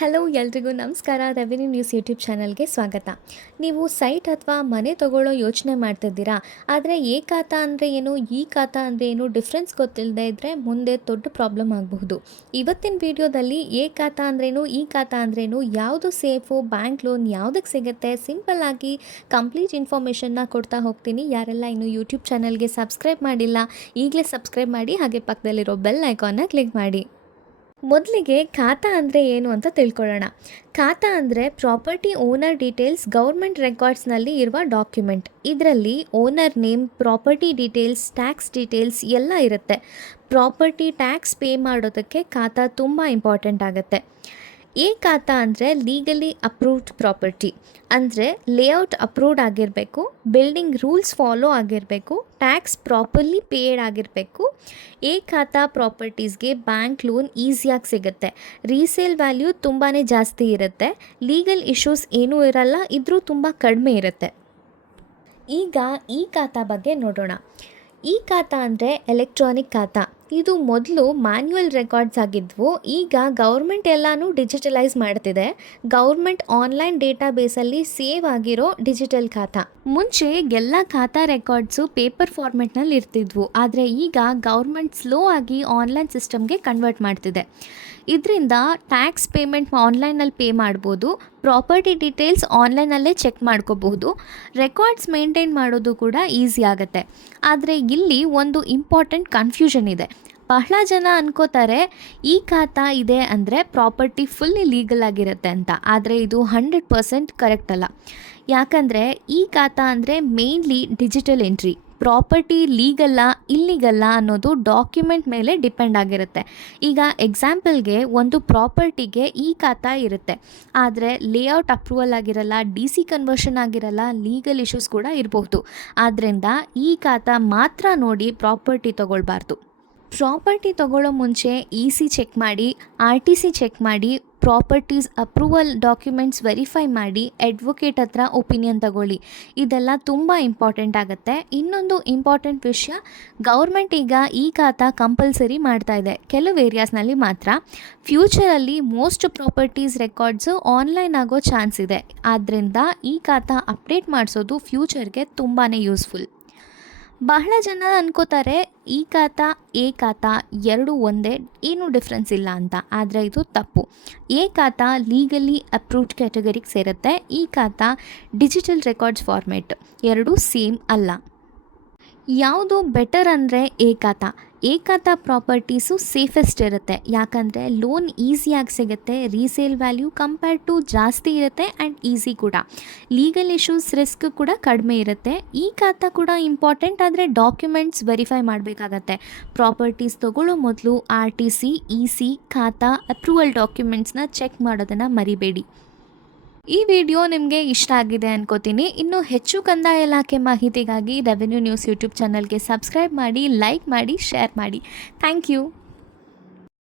Hello ಎಲ್ರಿಗೂ ನಮಸ್ಕಾರ. Revenue news YouTube ಚಾನಲ್ಗೆ ಸ್ವಾಗತ. ನೀವು ಸೈಟ್ ಅಥವಾ ಮನೆ ತಗೊಳ್ಳೋ ಯೋಚನೆ ಮಾಡ್ತಿದ್ದೀರಾ, ಆದರೆ ಎ ಖಾತಾ ಅಂದರೆ ಏನು, ಈ ಖಾತಾ ಅಂದರೆ ಏನು ಡಿಫ್ರೆನ್ಸ್ ಗೊತ್ತಿಲ್ಲದೆ ಇದ್ದರೆ ಮುಂದೆ ದೊಡ್ಡ ಪ್ರಾಬ್ಲಮ್ ಆಗಬಹುದು. ಇವತ್ತಿನ ವಿಡಿಯೋದಲ್ಲಿ ಎ ಖಾತಾ ಅಂದ್ರೇನು, ಈ ಖಾತಾ ಅಂದ್ರೇನು, ಯಾವುದು ಸೇಫು, ಬ್ಯಾಂಕ್ ಲೋನ್ ಯಾವುದಕ್ಕೆ ಸಿಗುತ್ತೆ, ಸಿಂಪಲ್ ಆಗಿ ಕಂಪ್ಲೀಟ್ ಇನ್ಫಾರ್ಮೇಷನ್ನ ಕೊಡ್ತಾ ಹೋಗ್ತೀನಿ. ಯಾರೆಲ್ಲ ಇನ್ನು ಯೂಟ್ಯೂಬ್ ಚಾನಲ್ಗೆ ಸಬ್ಸ್ಕ್ರೈಬ್ ಮಾಡಿಲ್ಲ, ಈಗಲೇ ಸಬ್ಸ್ಕ್ರೈಬ್ ಮಾಡಿ, ಹಾಗೆ ಪಕ್ಕದಲ್ಲಿರೋ ಬೆಲ್ ಐಕಾನ್ನ ಕ್ಲಿಕ್ ಮಾಡಿ. ಮೊದಲಿಗೆ ಖಾತಾ ಅಂದರೆ ಏನು ಅಂತ ತಿಳ್ಕೊಳ್ಳೋಣ. ಖಾತಾ ಅಂದರೆ ಪ್ರಾಪರ್ಟಿ ಓನರ್ ಡೀಟೇಲ್ಸ್ ಗೌರ್ಮೆಂಟ್ ರೆಕಾರ್ಡ್ಸ್ನಲ್ಲಿ ಇರುವ ಡಾಕ್ಯುಮೆಂಟ್. ಇದರಲ್ಲಿ owner name, property details, tax details ಎಲ್ಲ ಇರುತ್ತೆ. ಪ್ರಾಪರ್ಟಿ ಟ್ಯಾಕ್ಸ್ ಪೇ ಮಾಡೋದಕ್ಕೆ ಖಾತಾ ತುಂಬ ಇಂಪಾರ್ಟೆಂಟ್ ಆಗುತ್ತೆ. ಎ ಖಾತಾ ಅಂದರೆ ಲೀಗಲಿ ಅಪ್ರೂವ್ಡ್ ಪ್ರಾಪರ್ಟಿ, ಅಂದರೆ ಲೇಔಟ್ ಅಪ್ರೂವ್ಡ್ ಆಗಿರಬೇಕು, ಬಿಲ್ಡಿಂಗ್ ರೂಲ್ಸ್ ಫಾಲೋ ಆಗಿರಬೇಕು, ಟ್ಯಾಕ್ಸ್ ಪ್ರಾಪರ್ಲಿ ಪೇಯ್ಡ್ ಆಗಿರಬೇಕು. ಎ ಖಾತಾ ಪ್ರಾಪರ್ಟೀಸ್ಗೆ ಬ್ಯಾಂಕ್ ಲೋನ್ ಈಸಿಯಾಗಿ ಸಿಗುತ್ತೆ. ರೀಸೇಲ್ ವ್ಯಾಲ್ಯೂ ತುಂಬಾ ಜಾಸ್ತಿ ಇರುತ್ತೆ. ಲೀಗಲ್ ಇಶ್ಯೂಸ್ ಏನೂ ಇರಲ್ಲ, ಇದ್ರೂ ತುಂಬ ಕಡಿಮೆ ಇರುತ್ತೆ. ಈಗ ಈ ಖಾತಾ ಬಗ್ಗೆ ನೋಡೋಣ. ಈ ಖಾತಾ ಅಂದರೆ ಎಲೆಕ್ಟ್ರಾನಿಕ್ ಖಾತಾ. ಇದು ಮೊದಲು ಮ್ಯಾನ್ಯುವಲ್ ರೆಕಾರ್ಡ್ಸ್ ಆಗಿದ್ವು. ಈಗ ಗೌರ್ಮೆಂಟ್ ಎಲ್ಲನೂ ಡಿಜಿಟಲೈಸ್ ಮಾಡ್ತಿದೆ. ಗೌರ್ಮೆಂಟ್ ಆನ್ಲೈನ್ ಡೇಟಾಬೇಸಲ್ಲಿ ಸೇವ್ ಆಗಿರೋ ಡಿಜಿಟಲ್ ಖಾತಾ. ಮುಂಚೆ ಎಲ್ಲ ಖಾತಾ ರೆಕಾರ್ಡ್ಸು ಪೇಪರ್ ಫಾರ್ಮೆಟ್ನಲ್ಲಿ ಇರ್ತಿದ್ವು, ಆದರೆ ಈಗ ಗೌರ್ಮೆಂಟ್ ಸ್ಲೋ ಆಗಿ ಆನ್ಲೈನ್ ಸಿಸ್ಟಮ್ಗೆ ಕನ್ವರ್ಟ್ ಮಾಡ್ತಿದೆ. ಇದರಿಂದ ಟ್ಯಾಕ್ಸ್ ಪೇಮೆಂಟ್ ಆನ್ಲೈನಲ್ಲಿ ಪೇ ಮಾಡ್ಬೋದು, ಪ್ರಾಪರ್ಟಿ ಡೀಟೇಲ್ಸ್ ಆನ್ಲೈನಲ್ಲೇ ಚೆಕ್ ಮಾಡ್ಕೋಬಹುದು, ರೆಕಾರ್ಡ್ಸ್ ಮೇಂಟೈನ್ ಮಾಡೋದು ಕೂಡ ಈಸಿ ಆಗುತ್ತೆ. ಆದರೆ ಇಲ್ಲಿ ಒಂದು ಇಂಪಾರ್ಟೆಂಟ್ ಕನ್ಫ್ಯೂಷನ್ ಇದೆ. ಬಹಳ ಜನ ಅನ್ಕೋತಾರೆ ಈ ಖಾತಾ ಇದೆ ಅಂದರೆ ಪ್ರಾಪರ್ಟಿ ಫುಲ್ಲಿ ಲೀಗಲ್ ಆಗಿರುತ್ತೆ ಅಂತ. ಆದರೆ ಇದು 100% ಕರೆಕ್ಟ್ ಅಲ್ಲ. ಯಾಕಂದರೆ ಈ ಖಾತಾ ಅಂದರೆ ಮೇನ್ಲಿ ಡಿಜಿಟಲ್ ಎಂಟ್ರಿ. ಪ್ರಾಪರ್ಟಿ ಲೀಗಲ್ಲ ಇಲ್ಲಿಗಲ್ಲ ಅನ್ನೋದು ಡಾಕ್ಯುಮೆಂಟ್ ಮೇಲೆ ಡಿಪೆಂಡ್ ಆಗಿರುತ್ತೆ. ಈಗ ಎಕ್ಸಾಂಪಲ್ಗೆ ಒಂದು ಪ್ರಾಪರ್ಟಿಗೆ ಈ ಖಾತಾ ಇರುತ್ತೆ, ಆದರೆ ಲೇಔಟ್ ಅಪ್ರೂವಲ್ ಆಗಿರಲ್ಲ, DC ಕನ್ವರ್ಷನ್ ಆಗಿರಲ್ಲ, ಲೀಗಲ್ ಇಶ್ಯೂಸ್ ಕೂಡ ಇರಬಹುದು. ಆದ್ದರಿಂದ ಈ ಖಾತಾ ಮಾತ್ರ ನೋಡಿ ಪ್ರಾಪರ್ಟಿ ತೊಗೊಳ್ಬಾರ್ದು. ಪ್ರಾಪರ್ಟಿ ತೊಗೊಳ್ಳೋ ಮುಂಚೆ EC ಚೆಕ್ ಮಾಡಿ, RTC ಚೆಕ್ ಮಾಡಿ, ಪ್ರಾಪರ್ಟೀಸ್ ಅಪ್ರೂವಲ್ ಡಾಕ್ಯುಮೆಂಟ್ಸ್ ವೆರಿಫೈ ಮಾಡಿ, ಅಡ್ವೊಕೇಟ್ ಹತ್ರ ಒಪಿನಿಯನ್ ತಗೊಳ್ಳಿ. ಇದೆಲ್ಲ ತುಂಬ ಇಂಪಾರ್ಟೆಂಟ್ ಆಗುತ್ತೆ. ಇನ್ನೊಂದು ಇಂಪಾರ್ಟೆಂಟ್ ವಿಷಯ, ಗೌರ್ಮೆಂಟ್ ಈಗ ಈ ಖಾತಾ ಕಂಪಲ್ಸರಿ ಮಾಡ್ತಾ ಇದೆ, ಕೆಲವು ಏರಿಯಾಸ್ನಲ್ಲಿ ಮಾತ್ರ. ಫ್ಯೂಚರಲ್ಲಿ ಮೋಸ್ಟ್ ಪ್ರಾಪರ್ಟೀಸ್ ರೆಕಾರ್ಡ್ಸು ಆನ್ಲೈನ್ ಆಗೋ ಚಾನ್ಸ್ ಇದೆ. ಆದ್ದರಿಂದ ಈ ಖಾತಾ ಅಪ್ಡೇಟ್ ಮಾಡಿಸೋದು ಫ್ಯೂಚರ್ಗೆ ತುಂಬಾ ಯೂಸ್ಫುಲ್. ಬಹಳ ಜನ ಅನ್ಕೋತಾರೆ ಈ ಖಾತಾ ಎ ಖಾತಾ ಎರಡೂ ಒಂದೇ, ಏನೂ ಡಿಫ್ರೆನ್ಸ್ ಇಲ್ಲ ಅಂತ. ಆದರೆ ಇದು ತಪ್ಪು. ಎ ಖಾತಾ ಲೀಗಲಿ ಅಪ್ರೂವ್ಡ್ ಕ್ಯಾಟಗರಿಗೆ ಸೇರುತ್ತೆ. ಈ ಖಾತಾ ಡಿಜಿಟಲ್ ರೆಕಾರ್ಡ್ಸ್ ಫಾರ್ಮೇಟ್. ಎರಡೂ ಸೇಮ್ ಅಲ್ಲ. ಯಾವುದು ಬೆಟರ್ ಅಂದರೆ ಎ ಖಾತಾ. ಎ ಖಾತಾ ಪ್ರಾಪರ್ಟೀಸು ಸೇಫೆಸ್ಟ್ ಇರುತ್ತೆ, ಯಾಕಂದರೆ ಲೋನ್ ಈಸಿಯಾಗಿ ಸಿಗುತ್ತೆ, ರೀಸೇಲ್ ವ್ಯಾಲ್ಯೂ ಕಂಪೇರ್ಡ್ ಟು ಜಾಸ್ತಿ ಇರುತ್ತೆ ಆ್ಯಂಡ್ ಈಸಿ ಕೂಡ. ಲೀಗಲ್ ಇಶ್ಯೂಸ್ ರಿಸ್ಕ್ ಕೂಡ ಕಡಿಮೆ ಇರುತ್ತೆ. ಈ ಖಾತಾ ಕೂಡ ಇಂಪಾರ್ಟೆಂಟ್, ಆದರೆ ಡಾಕ್ಯುಮೆಂಟ್ಸ್ ವೆರಿಫೈ ಮಾಡಬೇಕಾಗತ್ತೆ. ಪ್ರಾಪರ್ಟೀಸ್ ತೊಗೊಳ್ಳೋ ಮೊದಲು RTC, EC, ಖಾತಾ ಅಪ್ರೂವಲ್ ಡಾಕ್ಯುಮೆಂಟ್ಸ್ನ ಚೆಕ್ ಮಾಡೋದನ್ನು ಮರಿಬೇಡಿ. ಈ ವಿಡಿಯೋ ನಿಮಗೆ ಇಷ್ಟ ಆಗಿದೆ ಅನ್ಕೋತೀನಿ. ಇನ್ನೂ ಹೆಚ್ಚು ಕಂದಾಯ ಇಲಾಖೆ ಮಾಹಿತಿಗಾಗಿ ರೆವೆನ್ಯೂ ನ್ಯೂಸ್ ಯೂಟ್ಯೂಬ್ ಚಾನಲ್ಗೆ ಸಬ್ಸ್ಕ್ರೈಬ್ ಮಾಡಿ, ಲೈಕ್ ಮಾಡಿ, ಶೇರ್ ಮಾಡಿ. Thank you.